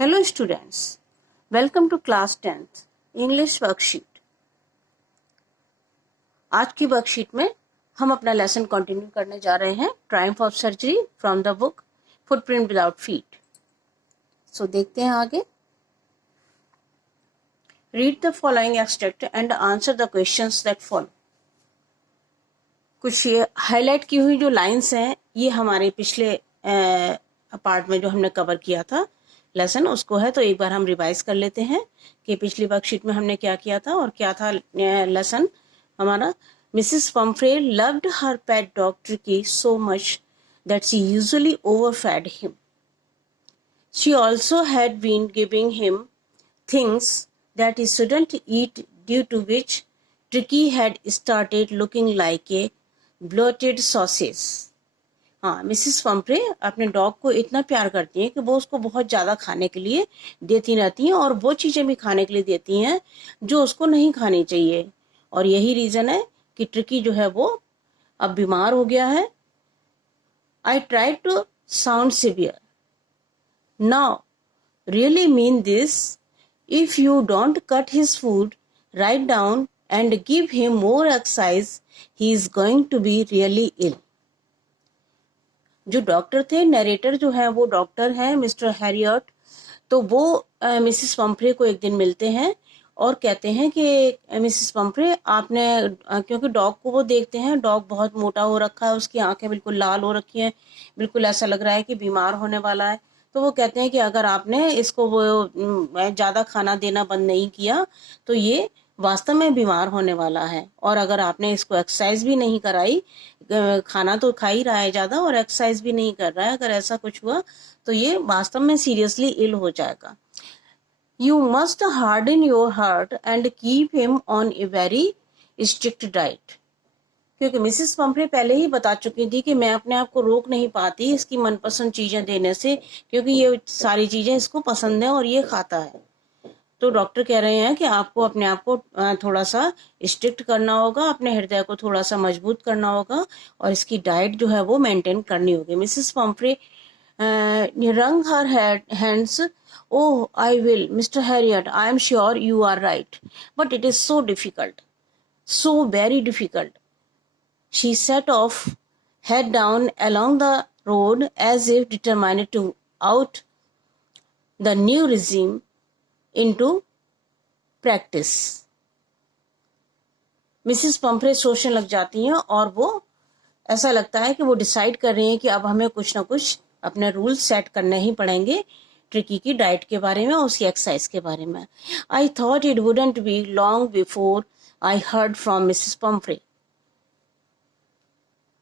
Hello students, welcome to class 10th English worksheet। आज की worksheet में हम अपना लेसन कंटिन्यू करने जा रहे हैं triumph of surgery from the book footprint without feet. So देखते हैं आगे। Read the following extract and answer the questions that follow. कुछ ये हाईलाइट की हुई जो लाइंस हैं ये हमारे पिछले पार्ट में जो हमने कवर किया था लेसन उसको है, तो एक बार हम रिवाइज कर लेते हैं कि पिछली वर्कशीट में हमने क्या किया था और क्या था लेसन हमारा। Mrs Pumphrey loved her pet dog Tricky so much that she usually overfed him. She also had been giving him things that he shouldn't eat, due to which Tricky had started looking like a bloated sausage। हाँ, Mrs Pomfrey अपने dog को इतना प्यार करती हैं कि वो उसको बहुत ज़्यादा खाने के लिए देती रहती हैं और वो चीज़ें भी खाने के लिए देती हैं जो उसको नहीं खानी चाहिए। और यही रीज़न है कि ट्रिकी जो है वो अब बीमार हो गया है। I try to sound severe, now really mean this. If you don't cut his food right down and give him more exercise, he is going to be really ill। जो डॉक्टर थे, नरेटर जो है वो doctor हैं mister Harriet, तो वो Mrs Pomfrey को एक दिन मिलते हैं और कहते हैं कि मिसेस पम्फ्रे आपने, क्योंकि डॉग को वो देखते हैं, डॉग बहुत मोटा हो रखा है, उसकी आंखें बिल्कुल लाल हो रखी हैं, बिल्कुल ऐसा लग रहा है कि बीमार होने वाला है। तो वो कहते हैं कि अगर आपने इसको वो ज़्यादा खाना देना बंद नहीं किया तो ये वास्तव में बीमार होने वाला है, और अगर आपने इसको एक्सरसाइज भी नहीं कराई, खाना तो खा ही रहा है ज़्यादा और एक्सरसाइज भी नहीं कर रहा है, अगर ऐसा कुछ हुआ तो ये वास्तव में सीरियसली इल हो जाएगा। You must harden your heart and keep him on a very strict diet. क्योंकि मिसेस पम्फ्रे पहले ही बता चुकी थी कि मैं अपने आप को रोक नहीं पाती इसकी मनपसंद चीज़ें देने से, क्योंकि ये सारी चीज़ें इसको पसंद है और ये खाता है। तो डॉक्टर कह रहे हैं कि आपको अपने आप को थोड़ा सा स्ट्रिक्ट करना होगा, अपने हृदय को थोड़ा सा मजबूत करना होगा और इसकी डाइट जो है वो मेंटेन करनी होगी। Mrs Pomfrey wrung her hands. Oh, I will, Mr. Harriet, I am sure you are right, but it is so difficult, so very difficult। She set off, head down along the road as if determined to out the new regime into practice। Mrs Pomfrey सोचने लग जाती हैं और वो ऐसा लगता है कि वो डिसाइड कर रही हैं कि अब हमें कुछ ना कुछ अपने रूल सेट करने ही पड़ेंगे ट्रिकी की डाइट के बारे में और उसकी एक्सरसाइज के बारे में। आई thought it wouldn't be long before I heard from Mrs Pomfrey.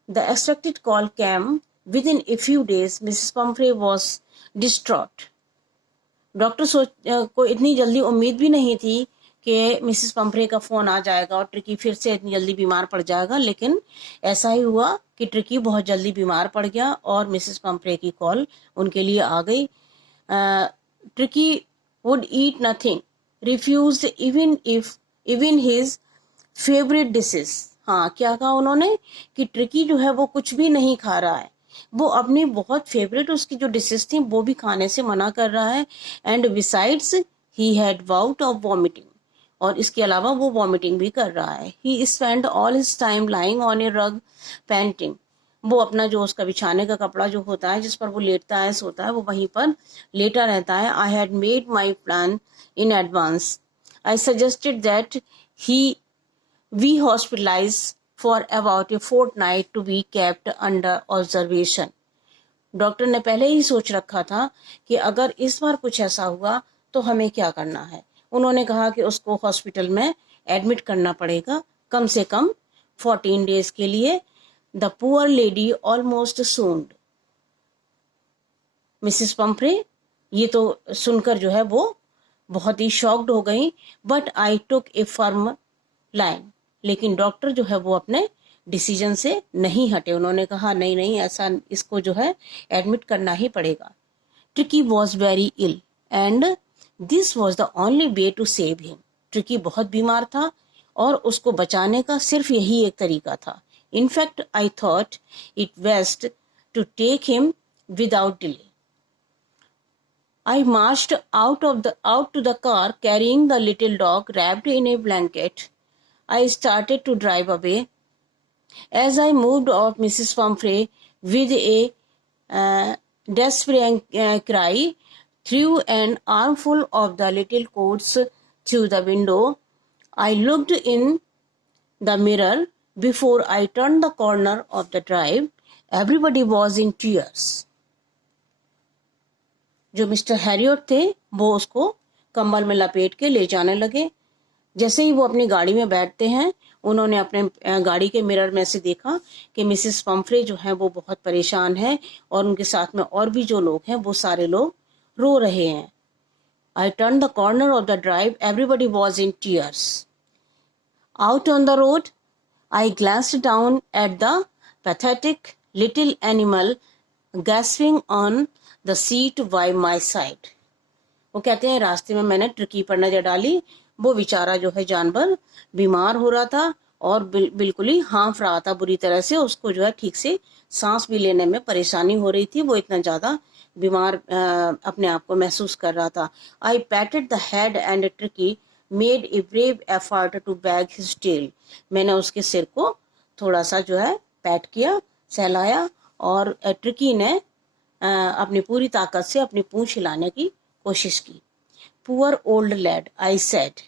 The expected call came within a few days। Mrs. Pumphrey was distraught। Doctor को इतनी जल्दी उम्मीद भी नहीं थी कि मिसेस पम्फ्रे का फ़ोन आ जाएगा और ट्रिकी फिर से इतनी जल्दी बीमार पड़ जाएगा, लेकिन ऐसा ही हुआ कि ट्रिकी बहुत जल्दी बीमार पड़ गया और मिसेस पम्फ्रे की कॉल उनके लिए आ गई। Tricky would eat nothing, refused even his favourite dishes. हाँ, क्या कहा उन्होंने कि ट्रिकी जो है वो कुछ भी नहीं खा रहा है, वो अपनी बहुत फेवरेट उसकी जो डिशेस थी वो भी खाने से मना कर रहा है। And besides he had bout of vomiting, और इसके अलावा वो वॉमिटिंग भी कर रहा है। He spend all his time lying on a rug panting. वो अपना जो उसका बिछाने का कपड़ा जो होता है जिस पर वो लेटता है सोता है वो वहीं पर लेटा रहता है। I had made my plan in advance. I suggested that he we hospitalize for about a fortnight to be kept under observation। Doctor ने पहले ही सोच रखा था कि अगर इस बार कुछ ऐसा हुआ तो हमें क्या करना है। उन्होंने कहा कि उसको हॉस्पिटल में एडमिट करना पड़ेगा कम से कम 14 डेज के लिए। The poor lady almost swooned. Mrs Pumphrey ये तो सुनकर जो है वो बहुत ही शॉक्ड हो गई। But I took A firm line. लेकिन डॉक्टर जो है वो अपने डिसीजन से नहीं हटे। उन्होंने कहा नहीं नहीं, ऐसा इसको जो है एडमिट करना ही पड़ेगा। Tricky was very ill and this was the only way to save him. Tricky बहुत बीमार था और उसको बचाने का सिर्फ यही एक तरीका था। In fact I thought it best to take him without delay. I marched out to the car carrying the little dog wrapped in a blanket. I started to drive away. As I moved off, Mrs. Pumphrey, with a desperate cry, threw an armful of the little coats through the window. I looked in the mirror before I turned the corner of the drive. Everybody was in tears. जो mister Harriet थे वो उसको कंबल में लपेट के ले जाने लगे. जैसे ही वो अपनी गाड़ी में बैठते हैं, उन्होंने अपने गाड़ी के मिरर में से देखा कि मिसेस पम्फ्रे जो है वो बहुत परेशान है और उनके साथ में और भी जो लोग हैं वो सारे लोग रो रहे हैं. I turned the corner of the drive. Everybody was in tears. Out on the road, I glanced down at the pathetic little animal gasping on the seat by my side. वो कहते हैं रास्ते में मैंने ट्रिकी पर नजर डाली. वो बेचारा जो है जानवर बीमार हो रहा था और बिल्कुल ही हाँफ रहा था बुरी तरह से. उसको जो है ठीक से सांस भी लेने में परेशानी हो रही थी. वो इतना ज्यादा बीमार अपने आप को महसूस कर रहा था. I patted the head and Tricky made a brave effort to wag his tail. मैंने उसके सिर को थोड़ा सा जो है पैट किया, सहलाया और ट्रिकी ने अपनी पूरी ताकत से अपनी पूंछ हिलाने की कोशिश की. Poor old lad, I said,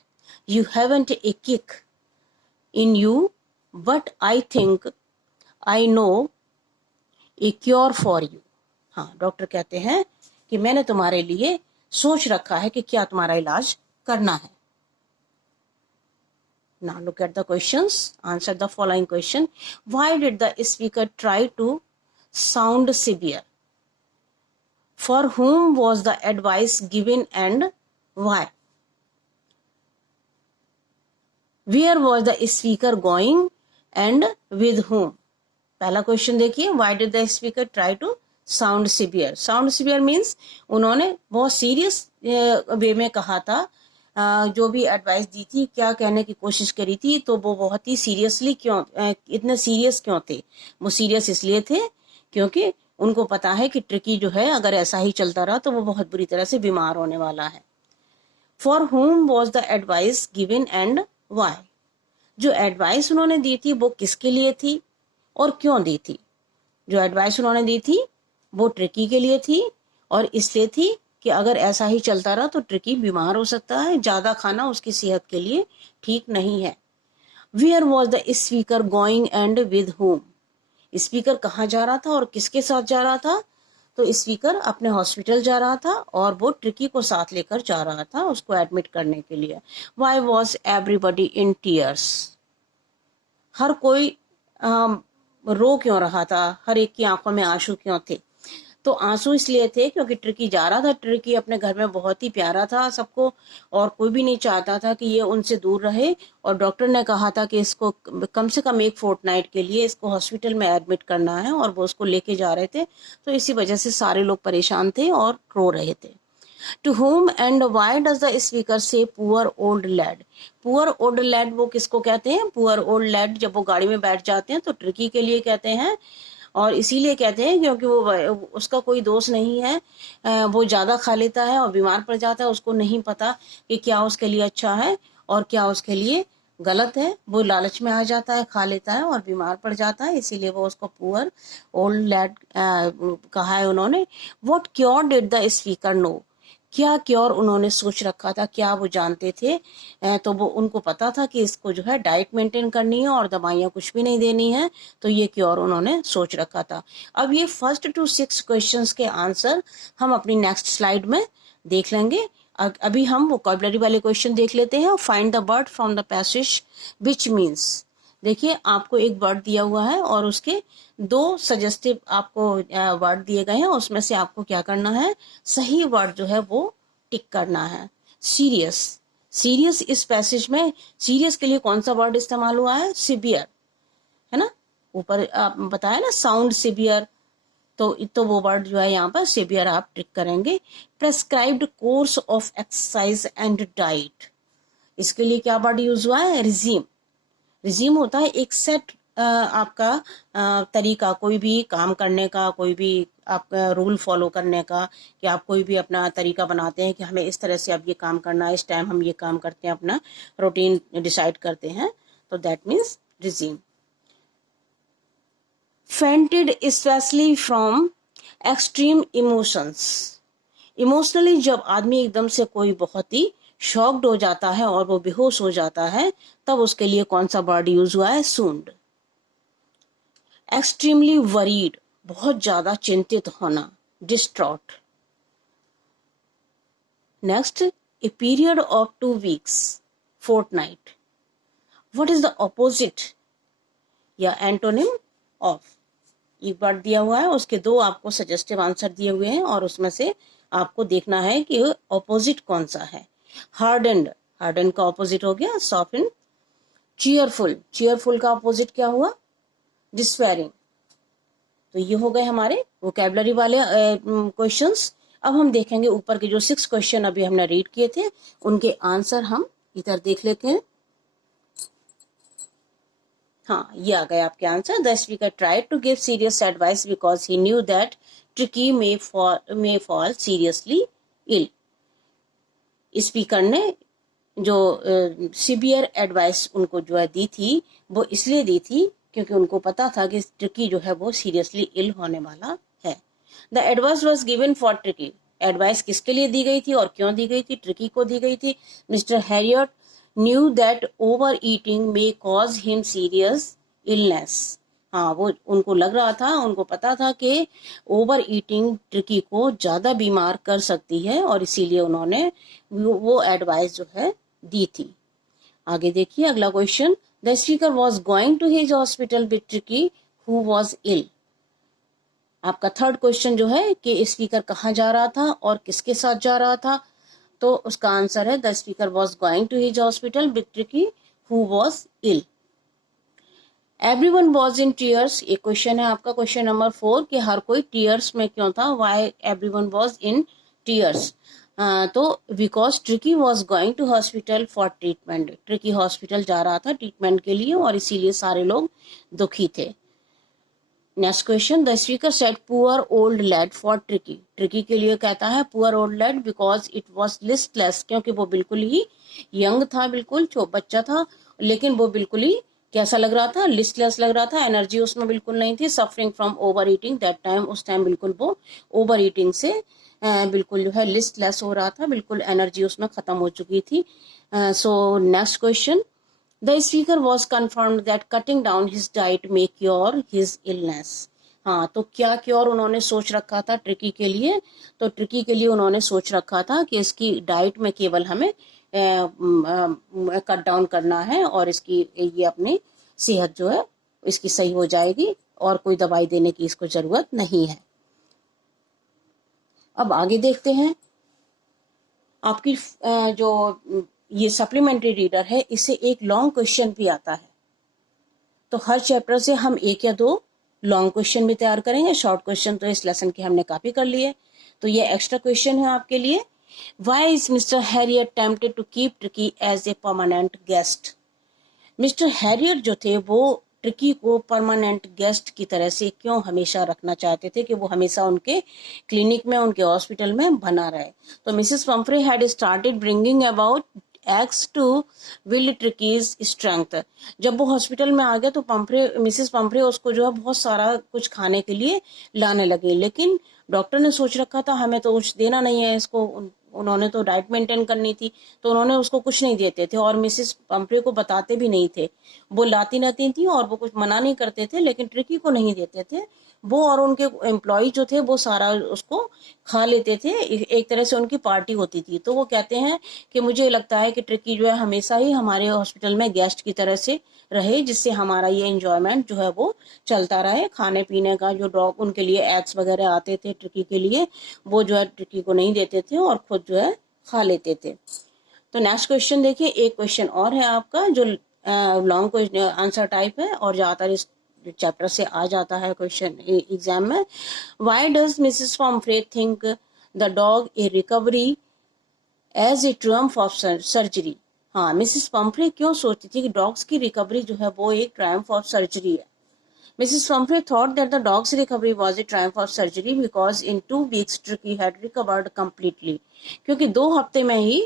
you haven't a kick in you, but I think I know a cure for you. हाँ, डॉक्टर कहते हैं कि मैंने तुम्हारे लिए सोच रखा है कि क्या तुम्हारा इलाज करना है. Now look at the questions. Answer the following question. Why did the speaker try to sound severe? For whom was the advice given and why? Where was the speaker going and with whom? पहला question देखिए. Why did the speaker try to sound severe? Sound severe means उन्होंने बहुत serious वे में कहा था. जो भी advice दी थी, क्या कहने की कोशिश करी थी, तो वो बहुत ही सीरियसली क्यों इतने सीरियस क्यों थे? वो सीरियस इसलिए थे क्योंकि उनको पता है कि ट्रिकी जो है अगर ऐसा ही चलता रहा तो वो बहुत बुरी तरह से बीमार होने वाला है. For whom was the advice given and why? जो एडवाइस उन्होंने दी थी वो किसके लिए थी और क्यों दी थी? जो एडवाइस उन्होंने दी थी वो ट्रिकी के लिए थी और इसलिए थी कि अगर ऐसा ही चलता रहा तो ट्रिकी बीमार हो सकता है. ज्यादा खाना उसकी सेहत के लिए ठीक नहीं है. Where was the speaker going and with whom? Speaker कहाँ जा रहा था और किसके साथ जा रहा था? तो स्पीकर अपने हॉस्पिटल जा रहा था और वो ट्रिकी को साथ लेकर जा रहा था उसको एडमिट करने के लिए. Why was everybody in tears? हर कोई रो क्यों रहा था? हर एक की आंखों में आंसू क्यों थे? तो आंसू इसलिए थे क्योंकि ट्रिकी जा रहा था. ट्रिकी अपने घर में बहुत ही प्यारा था सबको और कोई भी नहीं चाहता था कि ये उनसे दूर रहे. और डॉक्टर ने कहा था कि इसको कम से कम एक फोर्टनाइट के लिए इसको हॉस्पिटल में एडमिट करना है और वो उसको लेके जा रहे थे. तो इसी वजह से सारे लोग परेशान थे और रो रहे थे. To whom and why does the speaker say poor old lad? Poor old lad वो किसको कहते हैं? Poor old lad जब वो गाड़ी में बैठ जाते हैं तो ट्रिकी के लिए कहते हैं और इसीलिए कहते हैं क्योंकि वो उसका कोई दोष नहीं है. वो ज़्यादा खा लेता है और बीमार पड़ जाता है. उसको नहीं पता कि क्या उसके लिए अच्छा है और क्या उसके लिए गलत है. वो लालच में आ जाता है, खा लेता है और बीमार पड़ जाता है. इसीलिए वो उसको पुअर ओल्ड लैड कहा है उन्होंने. What cure did the speaker know? क्या क्योर उन्होंने सोच रखा था, क्या वो जानते थे? तो वो उनको पता था कि इसको जो है डाइट मेंटेन करनी है और दवाइयाँ कुछ भी नहीं देनी है. तो ये क्योर उन्होंने सोच रखा था. अब ये फर्स्ट टू 6 क्वेश्चंस के आंसर हम अपनी नेक्स्ट स्लाइड में देख लेंगे. अभी हम वोकैबुलरी वाले क्वेश्चन देख लेते हैं. Find the word from the passage which means. देखिए आपको एक वर्ड दिया हुआ है और उसके 2 सजेस्टिव आपको वर्ड दिए गए हैं. उसमें से आपको क्या करना है? सही वर्ड जो है वो टिक करना है. सीरियस. सीरियस इस पैसेज में सीरियस के लिए कौन सा वर्ड इस्तेमाल हुआ है? सिवियर, है ना. ऊपर आप बताया ना साउंड सिवियर, तो वो वर्ड जो है यहाँ पर सिवियर आप टिक करेंगे. Prescribed course of exercise and diet. इसके लिए क्या वर्ड यूज हुआ है? रिजीम. रिजीम होता है एक सेट आपका तरीका, कोई भी काम करने का, कोई भी आपका रूल फॉलो करने का, कि आप कोई भी अपना तरीका बनाते हैं कि हमें इस तरह से अब ये काम करना है, इस टाइम हम ये काम करते हैं, अपना रूटीन डिसाइड करते हैं, तो that means regime. Fainted specially from extreme emotions. Emotionally जब आदमी एकदम से कोई बहुत ही शॉक्ड हो जाता है और वो बेहोश हो जाता है, तब उसके लिए कौन सा वर्ड यूज हुआ है? सून्ड। एक्सट्रीमली वरीड, बहुत ज्यादा चिंतित होना, distraught. Next, a period of 2 weeks, fortnight. What is the opposite या एंटोनिम ऑफ? एक बार दिया हुआ है, उसके 2 आपको सजेस्टिव आंसर दिए हुए हैं और उसमें से आपको देखना है कि ऑपोजिट कौन सा है। हार्डेंड, हार्डेंड का ऑपोजिट हो गया सॉफ्टेंड। चीयरफुल, चीयरफुल का ऑपोजिट क्या हुआ? डिस्पेयरिंग। तो ये हो गए हमारे वोकैबुलरी वाले क्वेश्चंस। अब हम देखेंगे ऊपर के जो 6 क्वेश्चन अभी हमने रीड किए थे, उनके आंसर हम इधर देख लेते हैं। हाँ, ये आ गए आपके answer. The speaker tried to give serious advice because he knew that Tricky may fall seriously ill. Speaker ने जो सीवियर एडवाइस उनको जो है दी थी, वो इसलिए दी थी क्योंकि उनको पता था कि ट्रिकी जो है वो सीरियसली इल होने वाला है। The advice was given for tricky. Advice किसके लिए दी गई थी और क्यों दी गई थी? ट्रिकी को दी गई थी। Mister Harriet knew that over eating may cause him serious illness. हाँ, वो उनको लग रहा था, उनको पता था कि ओवर ईटिंग ट्रिकी को ज्यादा बीमार कर सकती है और इसीलिए उन्होंने वो एडवाइस जो है दी थी। आगे देखिए अगला question. The speaker was going to his hospital with Tricky who was ill. आपका थर्ड क्वेश्चन जो है कि स्पीकर कहाँ जा रहा था और किसके साथ जा रहा था, तो उसका आंसर है the speaker was going to his hospital with Tricky who was ill. Everyone was in tears. एक क्वेश्चन है आपका क्वेश्चन नंबर 4 कि हर कोई टीयर्स में क्यों था? Why everyone was in tears? तो because Tricky was going to hospital for treatment. Tricky hospital जा रहा था ट्रीटमेंट के लिए और इसीलिए सारे लोग दुखी थे। Next question. The speaker said poor old lad for Tricky. Tricky के लिए कहता है poor old lad because it was listless, क्योंकि वो बिल्कुल ही यंग था, बिल्कुल बच्चा था, लेकिन वो बिल्कुल ही कैसा लग रहा था? लिस्टलेस लग रहा था, एनर्जी उसमें बिल्कुल नहीं थी। Suffering from over eating that time, उस टाइम बिल्कुल वो ओवर ईटिंग से बिल्कुल जो है लिस्टलेस हो रहा था, बिल्कुल एनर्जी उसमें खत्म हो चुकी थी। So next question. The speaker was confirmed that cutting down his diet may cure his illness. हाँ, तो क्या क्योर उन्होंने सोच रखा था ट्रिकी के लिए? तो ट्रिकी के लिए उन्होंने सोच रखा था कि इसकी डाइट में केवल हमें कट डाउन करना है और इसकी ये अपनी सेहत जो है इसकी सही हो जाएगी और कोई दवाई देने की इसको जरूरत नहीं है। अब आगे देखते हैं। आपकी जो ये सप्लीमेंट्री रीडर है, इससे एक लॉन्ग क्वेश्चन भी आता है, तो हर चैप्टर से हम 1 या 2 लॉन्ग क्वेश्चन भी तैयार करेंगे। शॉर्ट क्वेश्चन तो इस लेसन के हमने कॉपी कर लिए, तो ये एक्स्ट्रा क्वेश्चन है आपके लिए। Why is Mr. Harriet tempted to keep Tricky as a permanent guest? Mister Harriet जो थे वो ट्रिकी को परमानेंट गेस्ट की तरह से क्यों हमेशा रखना चाहते थे कि वो हमेशा उनके क्लिनिक में, उनके हॉस्पिटल में बना रहे? तो Mrs Pumphrey had started bringing about ex to will Tricky's strength. जब वो हॉस्पिटल में आ गया तो मिसेस पंफ्रे उसको जो है बहुत सारा कुछ खाने के लिए लाने लगे, लेकिन डॉक्टर ने सोच रखा था हमें तो कुछ देना नहीं है इसको, उन्होंने तो डाइट मेंटेन करनी थी, तो उन्होंने उसको कुछ नहीं देते थे और मिसेस पंफ्रे को बताते भी नहीं थे। वो लाती रहती थी और वो कुछ मना नहीं करते थे, लेकिन ट्रिकी को नहीं देते थे। वो और उनके एम्प्लॉय जो थे वो सारा उसको खा लेते थे, एक तरह से उनकी पार्टी होती थी। तो वो कहते हैं कि मुझे लगता है कि ट्रिकी जो है हमेशा ही हमारे हॉस्पिटल में गेस्ट की तरह से रहे, जिससे हमारा ये एंजॉयमेंट जो है वो चलता रहे। खाने पीने का जो डॉग उनके लिए एग्स वगैरह आते थे ट्रिकी के लिए, वो जो है ट्रिकी को नहीं देते थे और खुद जो है खा लेते थे। तो नेक्स्ट क्वेश्चन देखिए, एक क्वेश्चन और है आपका जो लॉन्ग आंसर टाइप है और ज्यादातर इस चैप्टर से आ जाता है क्वेश्चन एग्जाम में। Why does Mrs Pumphrey think the dog a recovery as a triumph of surgery? हाँ, मिसेस पंफ्रे क्यों सोचती थी कि डॉग्स की रिकवरी जो है वो एक ट्रायम्फ ऑफ सर्जरी है। Mrs. Pumphrey thought that the dog's recovery was a triumph of surgery because in 2 weeks Tricky had recovered completely. क्योंकि 2 हफ्ते में ही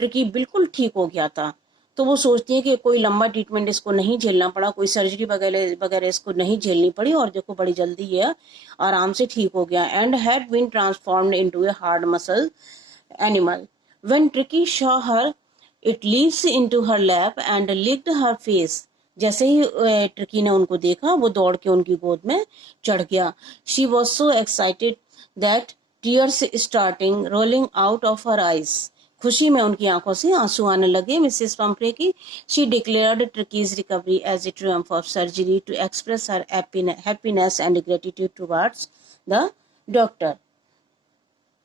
ट्रिकी बिल्कुल ठीक हो गया था। तो वो सोचती है कि कोई लंबा ट्रीटमेंट इसको नहीं झेलना पड़ा, कोई सर्जरी वगैरह वगैरह इसको नहीं झेलनी पड़ी और देखो बड़ी जल्दी ये आराम से ठीक हो गया। And had been transformed into a hard muscle animal. When Tricky saw her, it leaps into her lap and licked her face. जैसे ही ट्रिकी ने उनको देखा वो दौड़ के उनकी गोद में चढ़ गया। She was so excited that tears starting rolling out of her eyes. खुशी में उनकी आंखों से आंसू आने लगे मिसेस पंफ्रे की। She declared Tricky's recovery as a triumph of surgery to express her happiness and gratitude towards the doctor.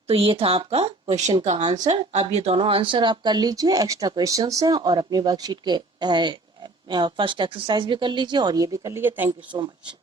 तो ये था आपका क्वेश्चन का आंसर। अब ये दोनों आंसर आप कर लीजिए, एक्स्ट्रा क्वेश्चंस हैं और अपनी वर्कशीट के फर्स्ट एक्सरसाइज भी कर लीजिए और ये भी कर लीजिए। Thank you so much.